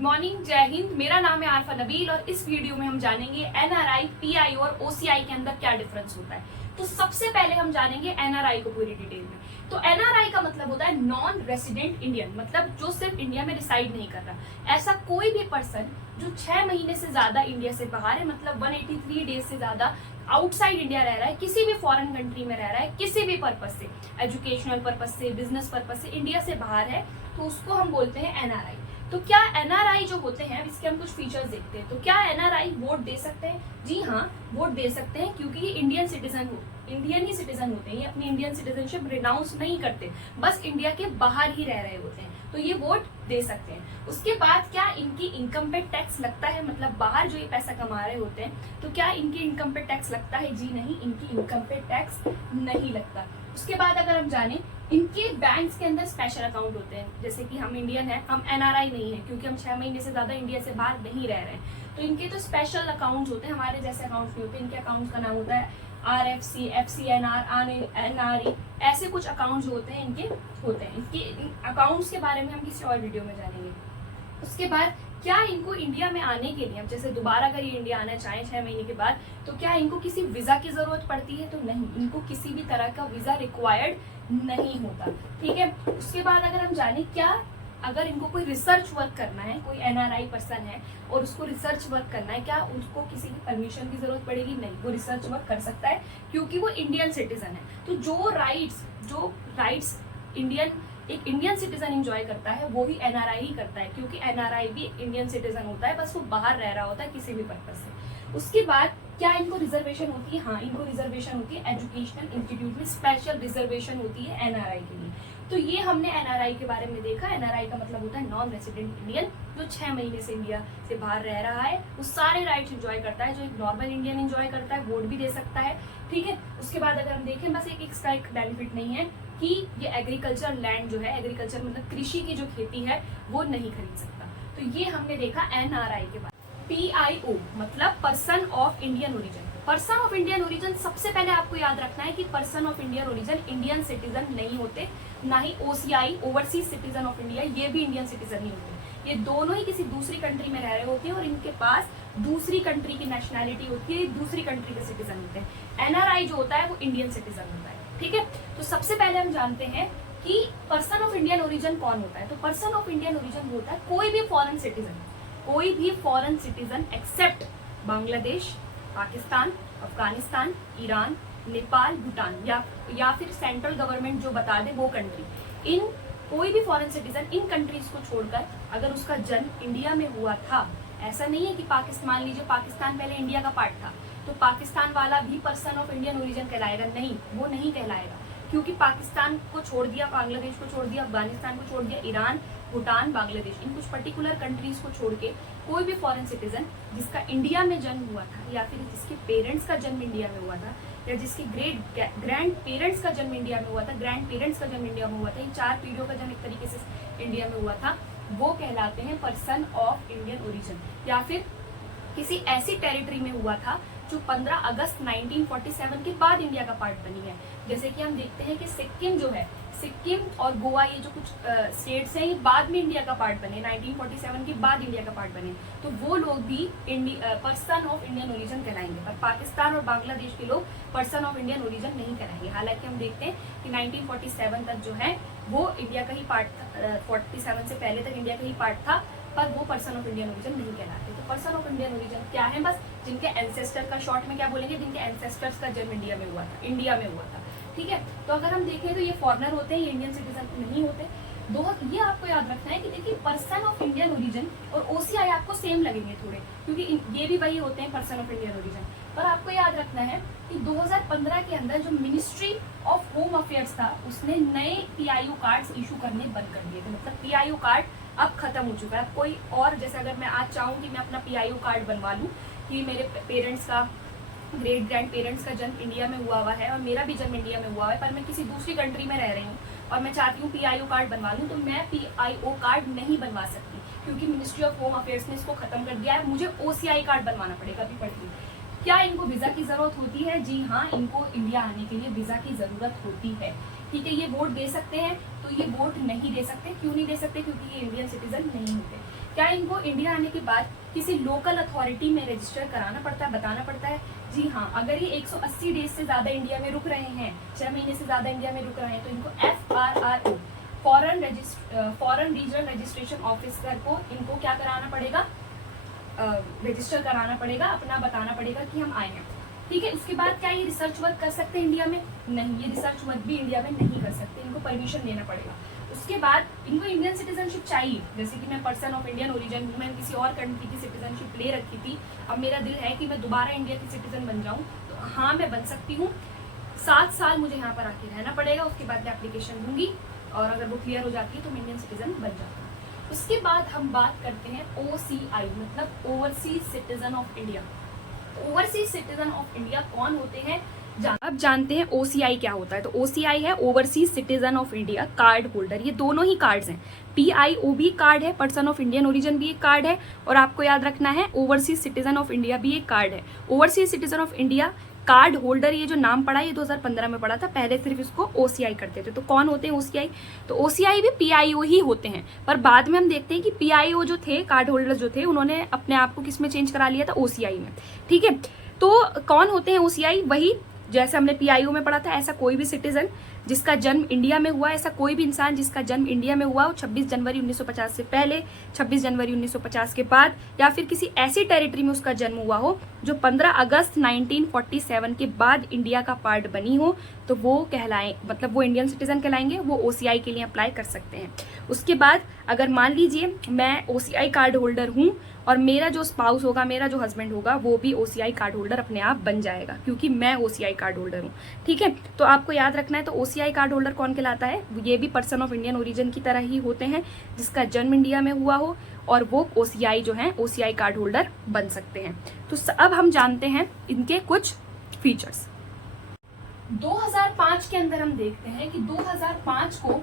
Good morning, जय हिंद। मेरा नाम है आरफा नबील और इस वीडियो में हम जानेंगे एनआरआई, पीआई और ओसीआई के अंदर क्या डिफरेंस होता है। तो सबसे पहले हम जानेंगे एनआरआई को पूरी डिटेल में। तो एनआरआई का मतलब होता है नॉन रेसिडेंट इंडियन, मतलब जो सिर्फ इंडिया में रिसाइड नहीं कर रहा। ऐसा कोई भी पर्सन जो 6 महीने से ज्यादा इंडिया से बाहर है, मतलब 183 डेज से ज्यादा आउटसाइड इंडिया रह रहा है, किसी भी फॉरेन कंट्री में रह रहा है, किसी भी पर्पज से, एजुकेशनल पर्पज से, बिजनेस पर्पज से इंडिया से बाहर है, तो उसको हम बोलते हैं एनआरआई। तो क्या एनआरआई जो होते हैं, इसके हम कुछ फीचर्स देखते हैं। तो क्या एनआरआई वोट दे सकते हैं? जी हाँ, वोट दे सकते हैं, क्योंकि ये इंडियन ही सिटीजन होते हैं। ये अपनी इंडियन सिटीजनशिप रिनाउंस नहीं करते, बस इंडिया के बाहर ही रह रहे होते हैं, तो ये वोट दे सकते हैं। उसके बाद क्या इनकी इनकम पे टैक्स लगता है? मतलब बाहर जो ये पैसा कमा रहे होते हैं, तो क्या इनकी इनकम पे टैक्स लगता है? जी नहीं, इनकी इनकम पे टैक्स नहीं लगता। उसके बाद अगर हम जाने, इनके बैंक्स के अंदर स्पेशल अकाउंट होते हैं। जैसे कि हम इंडियन हैं, हम एनआरआई नहीं है, क्योंकि हम 6 महीने से ज्यादा इंडिया से बाहर नहीं रह रहे हैं, तो इनके तो स्पेशल अकाउंट्स होते हैं, हमारे जैसे अकाउंट्स नहीं होते। इनके अकाउंट्स का नाम होता है RFC, FCNR, NRE, ऐसे कुछ अकाउंट्स जो होते हैं इनके होते हैं। इनके अकाउंट्स के बारे में हम किसी और वीडियो में जानेंगे। उसके बाद क्या इनको इंडिया में आने के लिए, अब जैसे दोबारा अगर ये इंडिया आना चाहें 6 महीने के बाद, तो क्या इनको किसी वीजा की जरूरत पड़ती है? तो नहीं, इनको किसी भी तरह का वीजा रिक्वायर्ड नहीं होता। ठीक है। उसके बाद अगर हम जाने, क्या अगर इनको कोई रिसर्च वर्क करना है, कोई एनआरआई पर्सन है और उसको रिसर्च वर्क करना है, क्या उनको किसी की परमिशन की जरूरत पड़ेगी? नहीं, वो रिसर्च वर्क कर सकता है, क्योंकि वो इंडियन सिटीजन है। तो जो राइट्स एक इंडियन सिटीजन एंजॉय करता है, वो ही एनआरआई ही करता है, क्योंकि एनआरआई भी इंडियन सिटीजन होता है, बस वो बाहर रह रहा होता है किसी भी पर्पज से। उसके बाद क्या इनको रिजर्वेशन होती है? हाँ, इनको रिजर्वेशन होती है। एजुकेशनल इंस्टीट्यूट में स्पेशल रिजर्वेशन होती है एनआरआई के लिए। तो ये हमने एनआरआई के बारे में देखा। एनआरआई का मतलब होता है नॉन रेसिडेंट इंडियन, जो 6 महीने से इंडिया से बाहर रह रहा है, वो सारे राइट्स एंजॉय करता है जो एक नॉर्मल इंडियन एंजॉय करता है, वोट भी दे सकता है। ठीक है। उसके बाद अगर हम देखें, बस इसका एक बेनिफिट नहीं है कि ये एग्रीकल्चर लैंड जो है, एग्रीकल्चर मतलब कृषि की जो खेती है, वो नहीं खरीद सकता। तो ये हमने देखा एनआरआई के बाद। PIO मतलब person of Indian origin. Person of Indian origin, सबसे पहले आपको याद रखना है कि person of Indian origin Indian citizen नहीं होते, ना ही OCI, overseas citizen of India, ये भी इंडियन सिटीजन नहीं होते। ये दोनों ही किसी दूसरी कंट्री में रह रहे होते हैं और इनके पास दूसरी कंट्री की नेशनैलिटी होती है, दूसरी कंट्री के सिटीजन होते हैं। एनआरआई जो होता है वो इंडियन सिटीजन होता है। ठीक है। तो सबसे पहले हम जानते हैं कि पर्सन ऑफ इंडियन ओरिजिन कौन होता है। तो पर्सन ऑफ इंडियन ओरिजिन होता है कोई भी foreign citizen except Bangladesh, Pakistan, Afghanistan, Iran, Nepal, Bhutan, या फिर सेंट्रल गवर्नमेंट जो बता दे वो कंट्री। इन कोई भी फॉरेन सिटीजन इन कंट्रीज को छोड़कर अगर उसका जन्म इंडिया में हुआ था, ऐसा नहीं है कि पाकिस्तान, मान लीजिए पाकिस्तान पहले इंडिया का पार्ट था, तो पाकिस्तान वाला भी पर्सन ऑफ इंडियन ओरिजिन कहलाएगा? नहीं, वो नहीं कहलाएगा, क्योंकि पाकिस्तान को छोड़ दिया, बांग्लादेश को छोड़ दिया, अफगानिस्तान को छोड़ दिया, ईरान, भूटान, बांग्लादेश, इन कुछ पर्टिकुलर कंट्रीज को छोड़ के कोई भी फॉरेन सिटीजन जिसका इंडिया में जन्म हुआ था, या फिर जिसके पेरेंट्स का जन्म इंडिया में हुआ था, या जिसके ग्रैंड पेरेंट्स का जन्म इंडिया में हुआ था, ग्रैंड पेरेंट्स का जन्म इंडिया में हुआ था, इन 4 पीढ़ियों का जन्म एक तरीके से इंडिया में हुआ था, वो कहलाते हैं पर्सन ऑफ इंडियन ओरिजिन। या फिर किसी ऐसी टेरिटरी में हुआ था जो 15 अगस्त 1947 के बाद इंडिया का पार्ट बनी है। जैसे कि हम देखते हैं कि सिक्किम जो है, सिक्किम और गोवा, ये जो कुछ स्टेट्स हैं, ये बाद में इंडिया का पार्ट बने, 1947 के बाद इंडिया का पार्ट बने, तो वो लोग भी पर्सन ऑफ इंडियन ओरिजिन कहलाएंगे। पर पाकिस्तान और बांग्लादेश के लोग पर्सन ऑफ इंडियन ओरिजिन नहीं कहलाएंगे। हालांकि हम देखते हैं कि 1947 तक जो है वो इंडिया का ही पार्ट था, 47 से पहले तक इंडिया का ही पार्ट था, पर वो पर्सन ऑफ इंडियन ओरिजिन नहीं कहलाते। तो पर्सन ऑफ इंडियन ओरिजिन क्या है? बस जिनके एंसेस्टर का शॉर्ट में क्या बोलेंगे, जिनके एंसेस्टर्स का जन्म इंडिया में हुआ था। ठीक है। तो अगर हम देखें तो ये फॉरेनर होते हैं, ये इंडियन सिटीजन नहीं होते। ये आपको याद रखना है कि देखिए, पर्सन ऑफ इंडियन ओरिजिन और OCI आपको सेम लगेंगे थोड़े, क्योंकि ये भी वही होते हैं पर्सन ऑफ इंडियन ओरिजिन। पर आपको याद रखना है कि 2015 के अंदर जो मिनिस्ट्री ऑफ होम अफेयर्स था, उसने नए PIO कार्ड्स इशू करने बंद कर दिए थे। मतलब PIO कार्ड अब खत्म हो चुका है। अब कोई और, जैसे अगर मैं आज चाहूँ कि मैं अपना PIO कार्ड बनवा लूँ कि मेरे पेरेंट्स का, ग्रेट ग्रैंड पेरेंट्स का जन्म इंडिया में हुआ है और मेरा भी जन्म इंडिया में हुआ है, पर मैं किसी दूसरी कंट्री में रह रही हूँ और मैं चाहती हूँ PIO कार्ड बनवा लूँ, तो मैं PIO कार्ड नहीं बनवा सकती, क्योंकि मिनिस्ट्री ऑफ होम अफेयर्स ने इसको खत्म कर दिया है। मुझे OCI कार्ड बनवाना पड़ेगा अभी पढ़ती। क्या इनको वीजा की जरूरत होती है? जी हाँ, इनको इंडिया आने के लिए वीजा की जरूरत होती है। ठीक है। ये वोट दे सकते हैं, तो ये वोट नहीं दे सकते। क्यों नहीं दे सकते? क्योंकि ये इंडियन सिटीजन नहीं होते। क्या इनको इंडिया आने के बाद किसी लोकल अथॉरिटी में रजिस्टर कराना पड़ता है, बताना पड़ता है? जी हाँ, अगर ये 180 डेज से ज्यादा इंडिया में रुक रहे हैं, 6 महीने से ज्यादा इंडिया में रुक रहे हैं, तो इनको FRRO foreign regional registration officer को इनको क्या कराना पड़ेगा, रजिस्टर कराना पड़ेगा, अपना बताना पड़ेगा कि हम आए हैं। ठीक है, इसके बाद क्या ये रिसर्च वर्क कर सकते हैं इंडिया में? नहीं, ये रिसर्च वर्क भी इंडिया में नहीं कर सकते, इनको परमिशन लेना पड़ेगा। उसके बाद इनको इंडियन सिटीजनशिप चाहिए, जैसे कि मैं पर्सन ऑफ इंडियन ओरिजिन हूँ, मैं किसी और कंट्री की सिटीजनशिप ले रखी थी, अब मेरा दिल है कि मैं दोबारा इंडिया की सिटीजन बन जाऊँ, तो हाँ मैं बन सकती हूँ। 7 साल मुझे यहाँ पर आके रहना पड़ेगा, उसके बाद मैं एप्लीकेशन दूंगी और अगर वो क्लियर हो जाती है तो मैं इंडियन सिटीजन बन जाती हूँ। उसके बाद हम बात करते हैं OCI, मतलब overseas citizen of India. Overseas citizen of India कौन होते हैं? अब जानते हैं OCI क्या होता है। तो OCI है overseas citizen of India card holder. ये दोनों ही कार्ड्स हैं, PIO भी कार्ड है, पर्सन ऑफ इंडियन ओरिजिन भी एक कार्ड है, और आपको याद रखना है ओवरसीज सिटीजन ऑफ इंडिया भी एक कार्ड है। Overseas citizen of India card holder, ये जो नाम पड़ा ये 2015 में पड़ा था, पहले सिर्फ इसको OCI करते थे। तो कौन होते हैं OCI? तो OCI भी PIO ही होते हैं, पर बाद में हम देखते हैं कि PIO जो थे, कार्ड होल्डर जो थे, उन्होंने अपने आप को किस में चेंज करा लिया था? OCI में। ठीक है, तो कौन होते हैं OCI? वही जैसे हमने PIO में पढ़ा था, ऐसा कोई भी सिटीजन जिसका जन्म इंडिया में हुआ, ऐसा कोई भी इंसान जिसका जन्म इंडिया में हुआ हो 26 जनवरी 1950 से पहले, 26 जनवरी 1950 के बाद, या फिर किसी ऐसी टेरिटरी में उसका जन्म हुआ हो जो 15 अगस्त 1947 के बाद इंडिया का पार्ट बनी हो, तो वो कहलाए, मतलब वो इंडियन सिटीजन कहलाएंगे, वो OCI के लिए अप्लाई कर सकते हैं। उसके बाद अगर मान लीजिए मैं OCI कार्ड होल्डर हूँ और मेरा जो स्पाउस होगा, मेरा जो हस्बैंड होगा, वो भी OCI कार्ड होल्डर अपने आप बन जाएगा, क्योंकि मैं OCI कार्ड होल्डर हूँ। ठीक है, तो आपको याद रखना है। तो OCI कार्ड होल्डर कौन कहलाता है? ये भी पर्सन ऑफ इंडियन ओरिजिन की तरह ही होते हैं, जिसका जन्म इंडिया में हुआ हो, और वो OCI जो है OCI कार्ड होल्डर बन सकते हैं। तो अब हम जानते हैं इनके कुछ फीचर्स। 2005 के अंदर हम देखते हैं कि 2005 को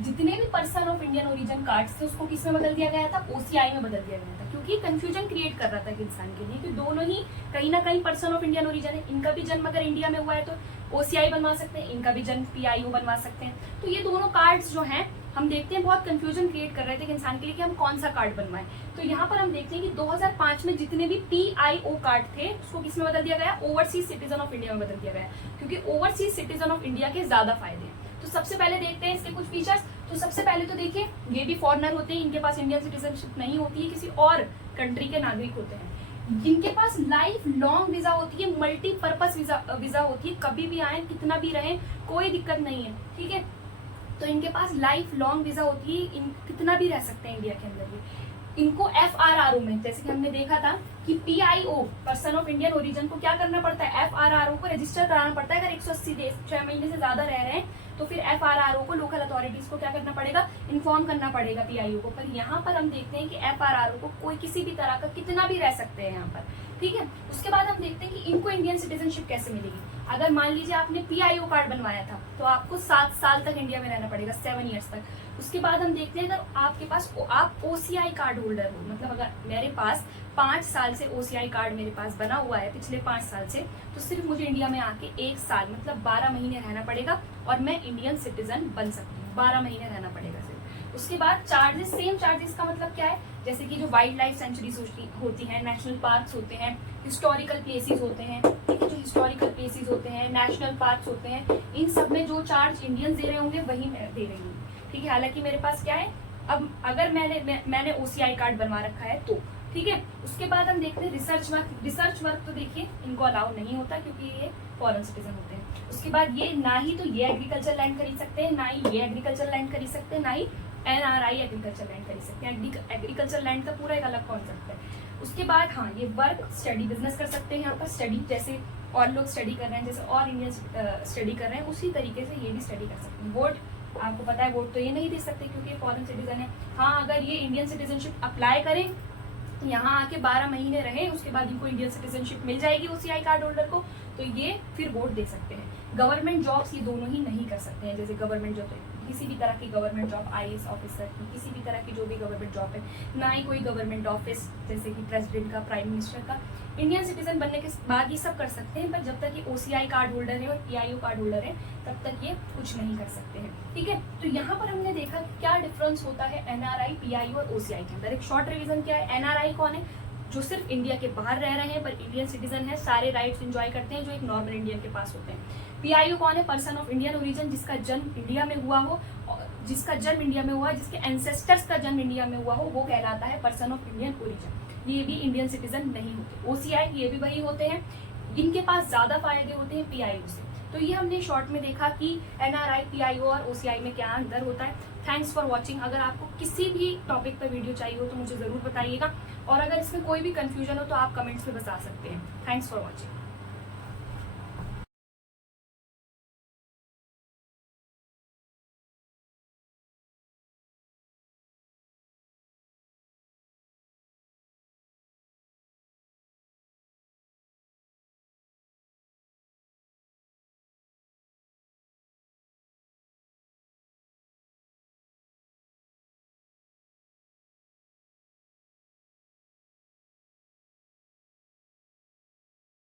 जितने भी person of Indian origin cards थे उसको किस में बदल दिया गया था? OCI में बदल दिया गया था, क्योंकि कंफ्यूजन क्रिएट कर रहा था एक इंसान के लिए कि दोनों ही कहीं ना कहीं पर्सन ऑफ इंडियन ओरिजिन है, इनका भी जन्म अगर इंडिया में हुआ है तो OCI बनवा सकते हैं, इनका भी जन्म PIO बनवा सकते हैं। तो ये दोनों कार्ड्स जो हैं हम देखते हैं बहुत कंफ्यूजन क्रिएट कर रहे थे एक इंसान के लिए कि हम कौन सा कार्ड बनवाएं। तो यहाँ पर हम देखते हैं कि 2005 में जितने भी PIO कार्ड थे उसको किस में बदल दिया गया? ओवरसीज सिटीजन ऑफ इंडिया में बदल दिया गया, क्योंकि ओवरसीज सिटीजन ऑफ इंडिया के ज्यादा फायदे हैं। तो सबसे पहले देखते हैं इसके कुछ फीचर्स। तो सबसे पहले तो देखिए, ये भी फॉरेनर होते हैं, इनके पास इंडियन सिटीजनशिप नहीं होती है, किसी और कंट्री के नागरिक होते हैं। जिनके पास लाइफ लॉन्ग वीजा होती है, मल्टीपर्पज वीजा होती है, कभी भी आए कितना भी रहे कोई दिक्कत नहीं है। ठीक है, तो इनके पास लाइफ लॉन्ग वीजा होती है, कितना भी रह सकते हैं इंडिया के अंदर। ये इनको FRRO में, जैसे कि हमने देखा था कि PIO person of Indian origin को क्या करना पड़ता है? FRRO को रजिस्टर कराना पड़ता है। अगर 180 डेज 6 महीने से ज्यादा रह रहे हैं तो फिर FRRO को, लोकल अथॉरिटीज को क्या करना पड़ेगा? इन्फॉर्म करना पड़ेगा PIO को। पर यहाँ पर हम देखते हैं कि FRRO को कोई किसी भी तरह का कितना भी रह सकते हैं यहाँ पर। ठीक है, उसके बाद हम देखते हैं कि इनको इंडियन सिटीजनशिप कैसे मिलेगी। अगर मान लीजिए आपने PIO कार्ड बनवाया था तो आपको 7 साल तक इंडिया में रहना पड़ेगा, 7 ईयर्स तक। उसके बाद हम देखते हैं अगर आपके पास आप OCI कार्ड होल्डर हो, मतलब अगर मेरे पास 5 साल से OCI कार्ड मेरे पास बना हुआ है पिछले 5 साल से, तो सिर्फ मुझे इंडिया में आके 1 साल मतलब 12 महीने रहना पड़ेगा और मैं इंडियन सिटीजन बन सकती हूँ। 12 महीने रहना पड़ेगा सिर्फ। उसके बाद चार्जेस, सेम चार्जेस का मतलब क्या है? जैसे कि जो वाइल्ड लाइफ सेंचुरीज होती हैं, नेशनल पार्क्स होते हैं, हिस्टोरिकल प्लेसेस होते हैं, ठीक है, जो हिस्टोरिकल प्लेसेस होते हैं, नेशनल पार्क्स होते हैं, इन सब में जो चार्ज इंडियंस दे रहे होंगे वही मैं दे रही हूँ। ठीक है, हालांकि मेरे पास क्या है, अब अगर मैंने OCI कार्ड बनवा रखा है तो ठीक है। उसके बाद हम देखते हैं रिसर्च वर्क। रिसर्च वर्क तो देखिए इनको अलाउ नहीं होता क्योंकि ये फॉरेन सिटीजन होते हैं। उसके बाद ये ना ही तो ये एग्रीकल्चर लैंड खरीद सकते हैं, ना ही ये एग्रीकल्चर लैंड खरीद सकते हैं, ना ही NRI एग्रीकल्चर लैंड खरीद सकते हैं। एग्रीकल्चर लैंड का पूरा एक अलग कॉन्सेप्ट है। उसके बाद हाँ, ये वर्क स्टडी बिजनेस कर सकते हैं यहाँ पर। स्टडी जैसे और लोग स्टडी कर रहे हैं, जैसे और इंडियन स्टडी कर रहे हैं, उसी तरीके से ये भी स्टडी कर सकते हैं। वोट आपको पता है, वोट तो ये नहीं दे सकते क्योंकि ये फॉरेन सिटीजन है। हाँ, अगर ये इंडियन सिटीजनशिप अप्लाई करें, यहाँ आके 12 महीने रहे, उसके बाद इनको इंडियन सिटीजनशिप मिल जाएगी OCI कार्ड होल्डर को, तो ये फिर वोट दे सकते हैं। गवर्नमेंट जॉब्स ये दोनों ही नहीं कर सकते हैं, जैसे गवर्नमेंट जॉब, किसी भी तरह की गवर्नमेंट जॉब, IAS ऑफिसर की, किसी भी तरह की जो भी गवर्नमेंट जॉब है, ना ही कोई गवर्नमेंट ऑफिस जैसे कि प्रेसिडेंट का, प्राइम मिनिस्टर का, इंडियन सिटीजन बनने के बाद ये सब कर सकते हैं, पर जब तक ये OCI कार्ड होल्डर है और PIO कार्ड होल्डर है तब तक ये कुछ नहीं कर सकते हैं। ठीक है, तो यहाँ पर हमने देखा कि क्या डिफरेंस होता है NRI, PIO और OCI के अंदर। एक शॉर्ट रिवीजन क्या है, NRI कौन है, जो सिर्फ इंडिया के बाहर रह रहे हैं पर इंडियन सिटीजन है, सारे राइट्स एंजॉय करते हैं जो एक नॉर्मल इंडियन के पास होते हैं। PIO कौन है, पर्सन ऑफ इंडियन ओरिजिन, जिसका जन्म इंडिया में हुआ हो, जिसका जन्म इंडिया में हुआ है, जिसके एंसेस्टर्स का जन्म इंडिया में हुआ हो, वो कहलाता है पर्सन ऑफ इंडियन ओरिजिन। ये भी इंडियन सिटीजन नहीं होते। OCI ये भी वही होते हैं, इनके पास ज्यादा फायदे होते हैं PIO से। तो ये हमने शॉर्ट में देखा कि NRI, PIO और OCI में क्या अंतर होता है। Thanks for watching. अगर आपको किसी भी टॉपिक पर वीडियो चाहिए हो तो मुझे ज़रूर बताइएगा, और अगर इसमें कोई भी कंफ्यूजन हो तो आप कमेंट्स में बता सकते हैं। Thanks for watching.